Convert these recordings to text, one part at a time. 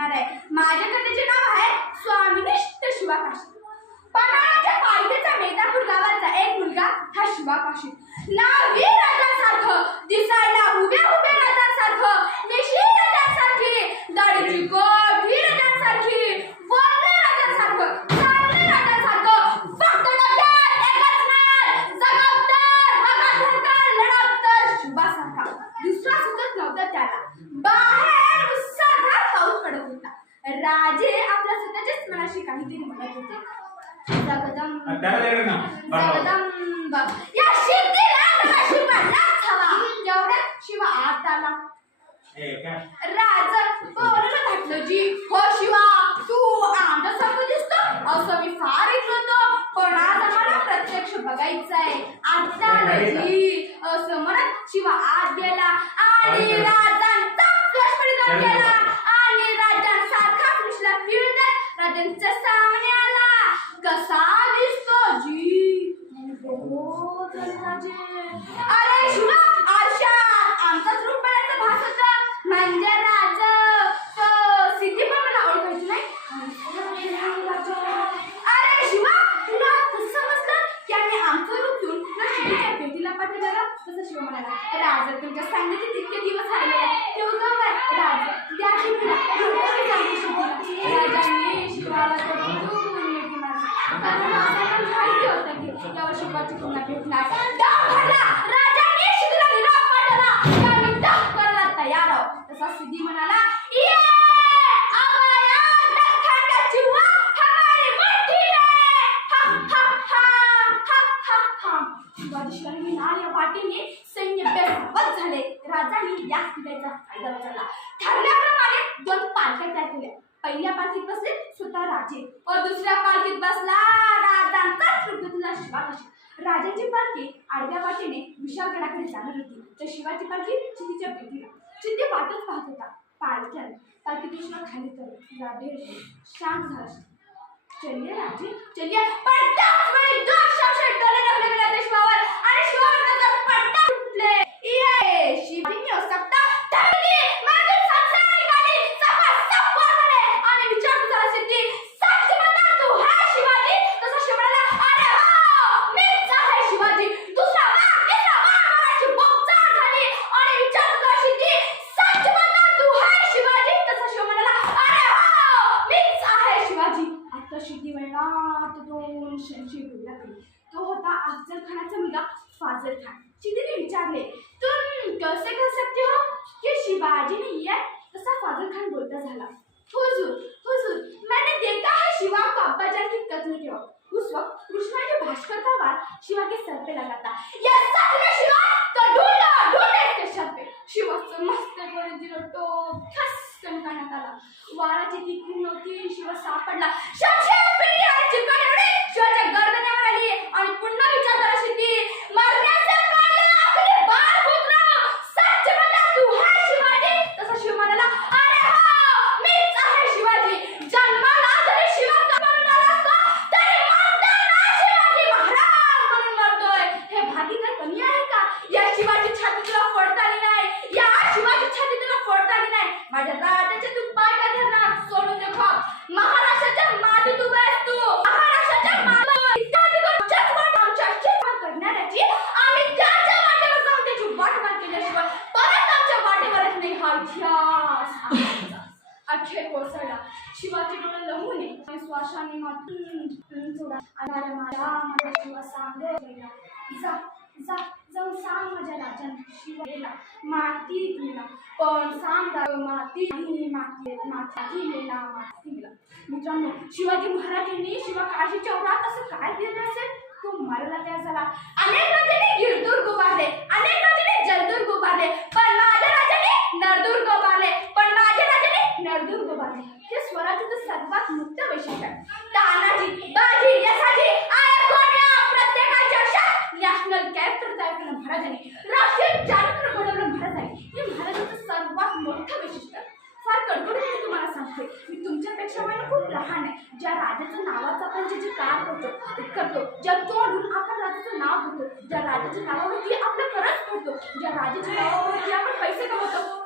सांगणार आहे. माझ्या कथेचे नाव आहे स्वामिनिष्ठ शिवाकाशी. पठाणाच्या पायथ्याचा मेदापूर गावाचा एक मुलगा हा शिवाकाशी. वेळ सारखं दिसायला जगदम. जगदंब या नकाशी पडलाच हवा तेवढ्यात शिवा आत आला ए काय राज बोलायला घातलं जी हो शिवा तू आमच्यासारखं दिसतो असं मी फार ऐकलं होतं पण आज आम्हाला प्रत्यक्ष बघायचंय आता जी असं म्हणत शिवा आत गेला आणि राजांचा लष्करी दल गेला आणि राजांसारखा कृष्णा फिरत राजांच्या सामने आला कसा दिसतो जी बहुत राजे अरे शिवा आरशा आमचाच रूप बनायचं भास होतं म्हणजे राज अं, सिद्धी पण मला ओळखायची नाही अरे शिवा तुला कसं समजलं की आम्ही आमचं रूप घेऊन तुला शिदीच्या भेटीला पाठवलं तसं शिव म्हणाला राजा तुमच्या सांगितले तितके दिवस राहिले ते उगवलाय राज द्या शिवला शिवला राजांनी शिवाला माहिती होतं की यावर शिवाची पुन्हा भेटणार डाव भरला राजांनी शिवला निरोप पाठवला की आम्ही डाव करायला तयार आहोत तसा सिद्धी म्हणाला ये आवाया नखांडाची वा हमारी मुट्ठी में हा हा हा हा हा हा शिवाजी शिवाजी या वाटेने सैन्य बेसावत झाले राजांनी या स्थितीचा फायदा उचलला. ठरल्याप्रमाणे दोन पालख्या तयार केल्या. पहिल्या पालखीत बसले स्वतः राजे. व दुसऱ्या पालखीत बसला राजांचा प्रकृतीला शिवाकाशी. राजाची पालखी आडव्या वाटेने विशाळगडाकडे जाणार होती. तर शिवाची पालखी चितीच्या भेटीला चित्ते वाटच पाहत होता. पालख्या पालखी कृष्ण खाली तर राधे शांत झाला चलिए राजे चलिए पण त्याच वेळी दोन शमशेर डोले टाकले गेले त्या शिवावर आणि शिवावर नजर पडता उठले ये शिवाजी ने हो सकता तरी माझे संसारी गाली सपा सब बोलले आणि विचार झाला सिद्धी सच म्हणा तू है शिवाजी तसा शिव म्हणाला अरे हो मीच आहे शिवाजी दुसरा वाघ तिसरा वाघ म्हणायची बोकचार झाली आणि विचार झाला सिद्धी सच म्हणा तू है शिवाजी तसा शिव म्हणाला अरे हो मीच आहे शिवाजी आता शिटी वळणात दोन शमशेर डोले तो होता अफजल खानाचा मुलगा फाजल खान शिदीने विचारले तुम कसे कर सकते हो? की शिवाजी नाही आहे? तसा फाजल खान बोलता झाला हुजूर हुजूर मैंने देखा है शिवा को अब्बा जान की कत्ल के वक्त. उस वक्त कृष्णा के भास्कर का वार शिवा के सर पे लगा था। ये सच में शिवा? तो ढूंढो ढूंढो इसके सर पे. शिवाचं मस्त कोणी दिलं तो खसकन काढण्यात आला वाराची तिकडी होती शिवा सापडला शमशेर पिंडी आणि चिकन एवढी शिवाच्या गर्दनावर आली आणि पुन्हा विचार झाला शिती मरण्याचे पहिले आपले बाळ पुत्र सच म्हणा तू है शिवाजी तसा शिव म्हणाला अरे हो मीच आहे शिवाजी जन्माला जरी शिवा का म्हणून आला असता तरी मरताना शिवाजी महाराज म्हणून मरतोय हे भागी काय कमी आहे का या शिवाची छाती तुला फोडता आली नाही या शिवाची छाती तुला फोडता आली नाही माझ्या राजाचे तू पाय का धरणार सोडून दे खप महाराष्ट्राच्या मातीत उभा आहेस तू. महाराष्ट्राच्या मातीवर इत्यादी आमच्याच करणाऱ्याची आम्ही ज्याच्या वाटेवर जाऊ त्याची वाट वाट केल्याशिवाय परत आमच्या वाटेवर नाही हा इतिहास. अखेर कोसळला. शिवाचे डोळे लहून आणि श्वासाने सोडा शिवा सांगे जा जा. जाऊन सांग माझ्या राजांना शिवा गेला गेला पण सांग माती माती माती गेला माती गेला मित्रांनो शिवाजी महाराजांनी शिवा काशी चौरात असं काय केलं असेल? तो मारायला त्या झाला अनेक नदीने गिरदुर्ग उभारले. अनेक राजांनी जलदुर्ग उभारले. पण माझ्या राजाने नरदुर्ग उभारले. पण राजाच्या नावाचं आपण जे जे काम करतो करतो. ज्या तोडून आपण राजाचं नाव घेतो. ज्या राजाच्या नावावरती आपलं खरंच करतो ज्या राजाच्या नावावरती आपण पैसे कमवतो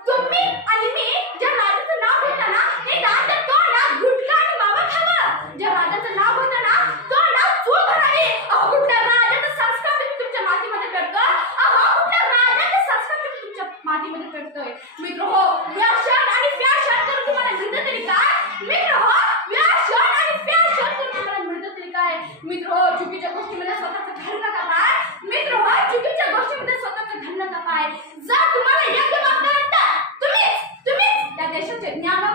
No.